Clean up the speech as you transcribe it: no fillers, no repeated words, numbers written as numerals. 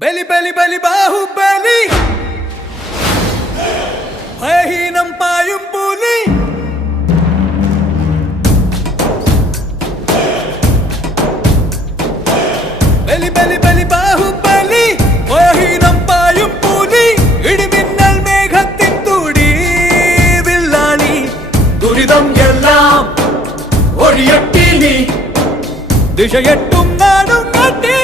ബലി ബലി ബലി ബാഹുബലി ഭയഹീനം പായും പുലി ബലി ബലി ബലി ബാഹുബലി ഭയഹീനം പായും പുലി ഇടിമിന്നൽ മേഘത്തിൻ തുടി വില്ലാളി ദുരിതം എല്ലാം ഒഴിയട്ടി നീ ദിശയെട്ടും നാടും കട്ടി